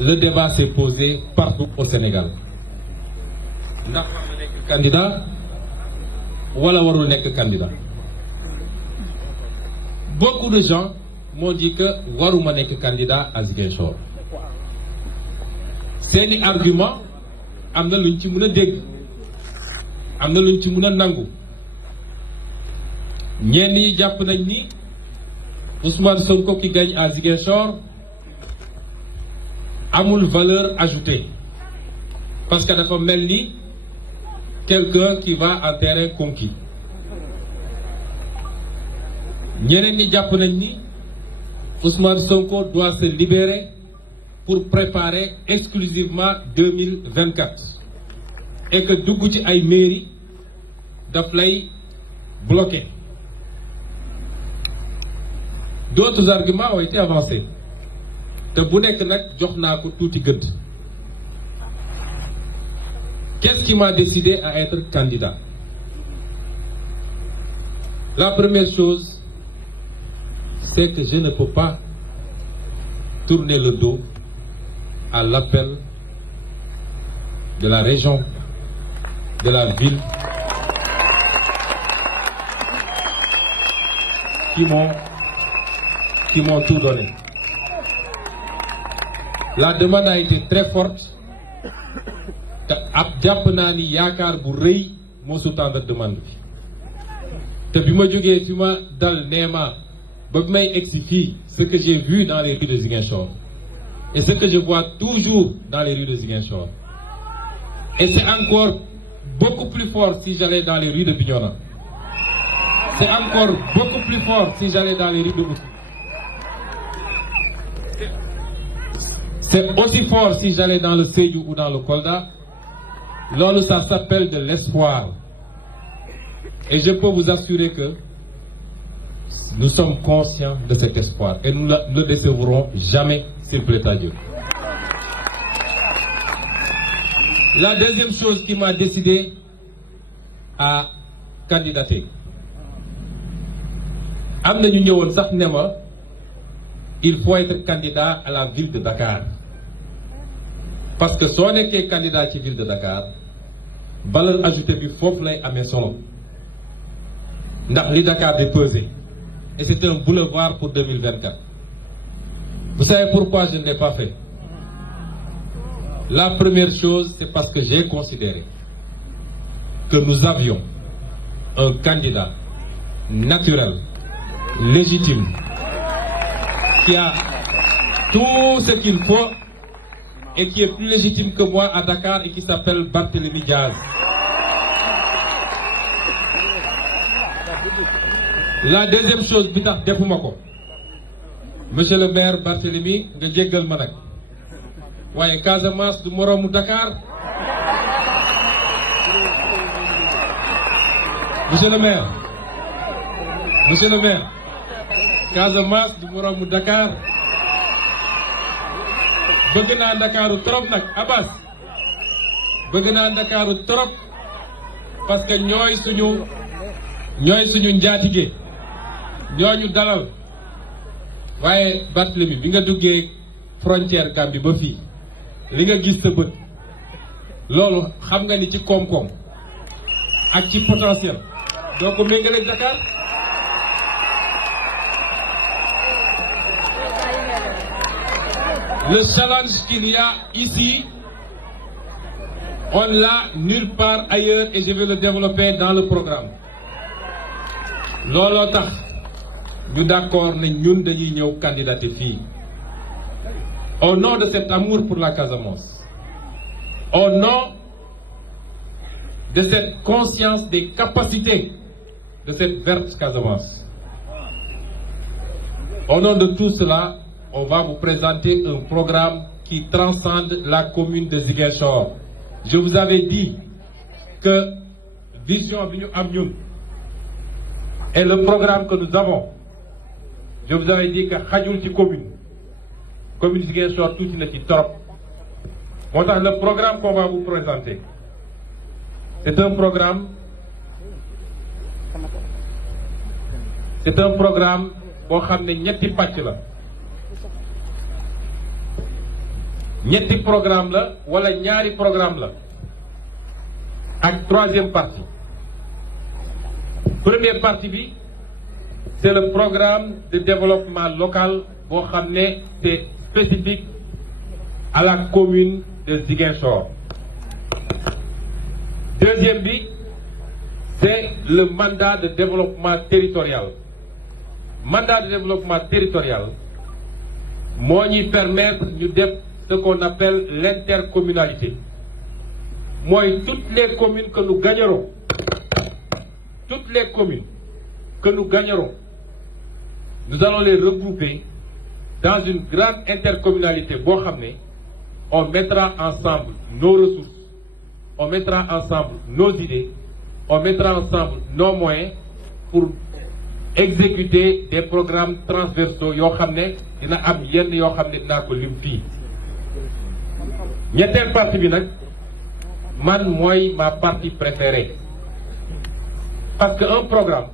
le débat s'est posé partout au Sénégal ndax war na nekk candidat wala warul nekk candidat. Beaucoup de gens m'ont dit que waruma nekk candidat à Ziguinchor. Seeni argument am na luñ ci mën a dégg, am na luñ ci mën a nangu. Ñenn ñi jàpp nañ ni Ousmane Sonko qui gagne à Ziguinchor amul valeur ajoutée parce que dafa mel ni quelqu'un qui va en terrain conquis. Ñeneen ñi jàpp nañ ni Ousmane Sonko doit se libérer pour préparer exclusivement 2024 et que dugg ci ay mairie daf lay bloquer. D'autres arguments ont été avancés te bu nekk nag jox naa ko tuuti gëdd. Qu'est-ce qui m'a décidé à être candidat? La première chose, c'est que je ne peux pas tourner le dos à l'appel de la région, de la ville, qui m'ont tout donné. La demande a été très forte te ab jàpp naa ni yaakaar bu rëy moo sous-tendre demande bi te bi ma jógee fi ma dal neema ba bi may egsi fii ce que j'ai vu dans les rues de Ziguinchor et ce que je vois toujours dans les rues de Ziguinchor, et c'est encore beaucoup plus fort si j'allais dans les rues de Bignona, c'est encore beaucoup plus fort si j'allais dans les rues de Oussouye, c'est aussi fort si j'allais dans le Sédhiou ou dans le Kolda. Loolu, ça s'appelle de l'espoir. Et je peux vous assurer que nous sommes conscients de cet espoir et nous ne le décevrons jamais, s'il plaît à Dieu. La deuxième chose qui m'a décidé à candidater, am na ñu ñëwoon sax ne ma il faut être candidat à la ville de Dakar parce que soo nekkee candidat ci ville de Dakar valeur ajoutée bi foofu lay amee solo ndax li Dakar di peser et c'est un boulevard pour 2024. Vous savez pourquoi je ne l'ai pas fait? La première chose, c'est parce que j'ai considéré que nous avions un candidat naturel, légitime, qui a tout ce qu'il faut et qui est plus légitime que moi à Dakar et qui s'appelle Barthélémy Diaz. La deuxième chose bi tax defuma ko, monsieur le maire Barthélémy nga jéggal ma nag waaye Casamance du moroomu Dakar. Monsieur le maire Casamance du moroomu Dakar. bëgg naa Ndakaaru trop nag Abbas bëgg naa Ndakaaru trop parce que ñooy suñu njaatige ñooñu dalal waaye Barthélémy bi nga duggee frontière Gambie ba fii li nga gis sa bët loolu xam nga ni ci koom-koom ak ci potentiel doo ko méngale Dakar. Le challenge qu'il y a ici, on l'a nulle part ailleurs et je vais le développer dans le programme. Looloo tax ñu d'accord ne ñun dañuy ñëw candidater fii. Au nom de cet amour pour la Casamance, au nom de cette conscience des capacités de cette verte Casamance, au nom de tout cela, on va vous présenter un programme qui transcende la commune de Ziguinchor. Je vous avais dit que vision bi ñu am ñun et le programme que nous avons, je vous avais dit que xajul ci commune Ziguinchor tuuti na ci trop. Moo tax le programme qu'on va vous présenter, c'est un programme boo xam ne ñetti pàcc la. ñetti programme la wala ñaari programme la ak troisième partie. Première partie bi c'est le programme de développement local boo xam ne c'est spécifique à la commune de Ziguinchor. Deuxième bi c'est le mandat de développement territorial. Mandat de développement territorial moo ñuy permettre ñu def ce qu'on appelle l'intercommunalité. Mooy toutes les communes que nous gagnerons, toutes les communes que nous gagnerons, nous allons les regrouper dans une grande intercommunalité boo xam ne on mettra ensemble nos ressources, on mettra ensemble nos idées, on mettra ensemble nos moyens pour exécuter des programmes transversaux yoo xam ne dina am yenn yoo xam ne dinaa ko lim fii. Ñetteel partie bi nag man mooy ma partie préférée parce que un programme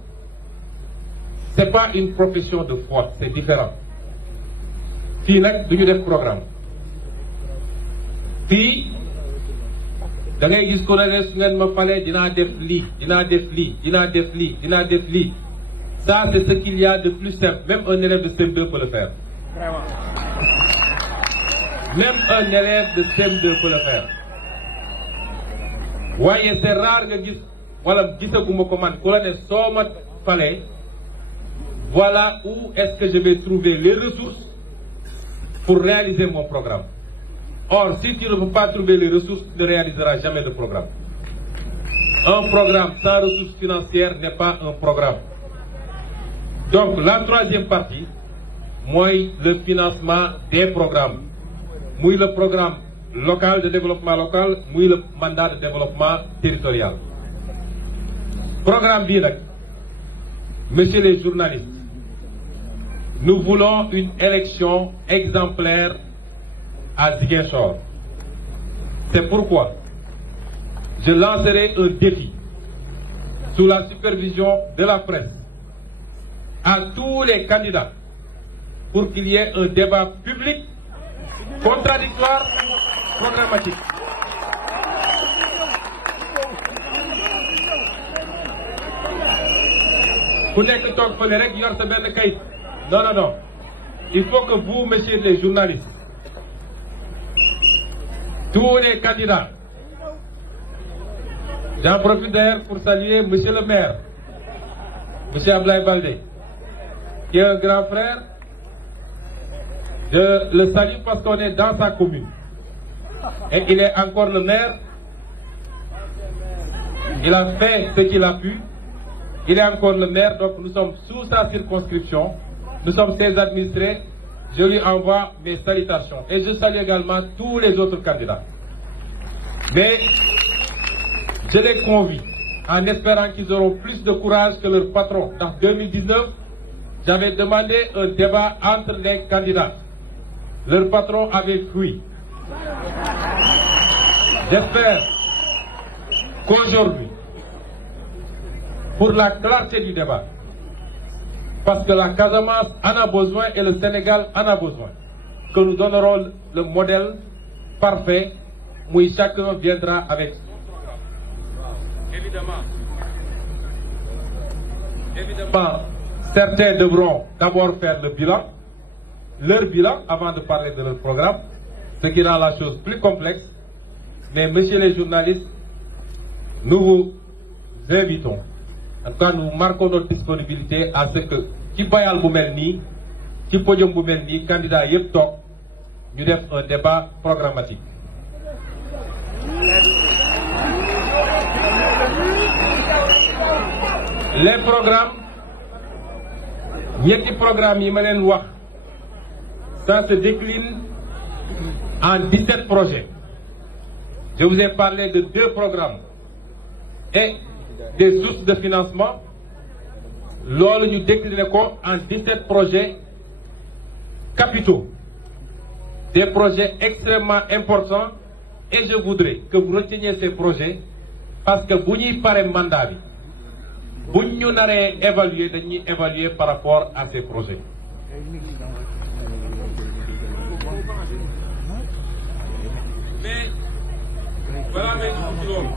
c'est pas une profession de foi, c'est différent. Fii nag du ñu def programme fii da ngay gis ko ne su ngeen ma falee dinaa def lii dinaa def lii dinaa def lii dinaa def lii. Ça c'est ce qu'il y a de plus simple. Même un élève de CM2 peut le faire. Vraiment. Même un élève de CM2 peut le faire. waaye c'est rare nga gis wala gisaguma ko man ku la ne soo ma falee voilà où est-ce que je vais trouver les ressources pour réaliser mon programme. Or, si tu ne peux pas trouver les ressources, tu ne réaliseras jamais de programme. Un programme sans ressources financières n'est pas un programme. Donc, la troisième partie, mooy le financement des programmes. Muy le programme local de développement local, muy le mandat de développement territorial. Programme bii nag, messieurs les journalistes, nous voulons une élection exemplaire à Ziguinchor. C'est pourquoi je lancerai un défi sous la supervision de la presse à tous les candidats pour qu'il y ait un débat public, contradictoire, programmatique. Ku nekk toog fële rek yor sa benn kayit. Non, non, non. Il faut que vous, messieurs les journalistes, tous les candidats, j'en profite d'ailleurs pour saluer monsieur le maire, monsieur Abdoulaye Baldé, qui est un grand frère. Je le salue parce qu'on est dans sa commune. Et il est encore le maire. Il a fait ce qu'il a pu. Il est encore le maire, donc nous sommes sous sa circonscription. Nous sommes ses administrés. Je lui envoie mes salutations. Et je salue également tous les autres candidats. Mais je les convie, en espérant qu'ils auront plus de courage que leur patron. En 2019, j'avais demandé un débat entre les candidats. Leur patron avait fui. J'espère qu'aujourd'hui, pour la clarté du débat, parce que la Casamance en a besoin et le Sénégal en a besoin, que nous donnerons le modèle parfait où chacun viendra avec son programme. Évidemment, certains devront d'abord faire leur bilan avant de parler de leur programme, ce qui rend la chose plus complexe. Mais messieurs les journalistes, nous vous invitons, en tout cas nous marquons notre disponibilité à ce que ci bayal bu mel nii ci podium bu mel nii candidat yëpp toog ñu def un débat programmatique. Les programmes, ñetti programmes yi ma leen wax, ça se décline en 17 projets. Je vous ai parlé de 2 programmes et des sources de financement. Loolu ñu décliné ko en 17 projets capitaux, des projets extrêmement importants, et je voudrais que vous reteniez ces projets parce que bu ñuy pare mandat bi buñ ñu naree évaluer dañuy évaluer par rapport à ces projets. balaa may dugg ci loolu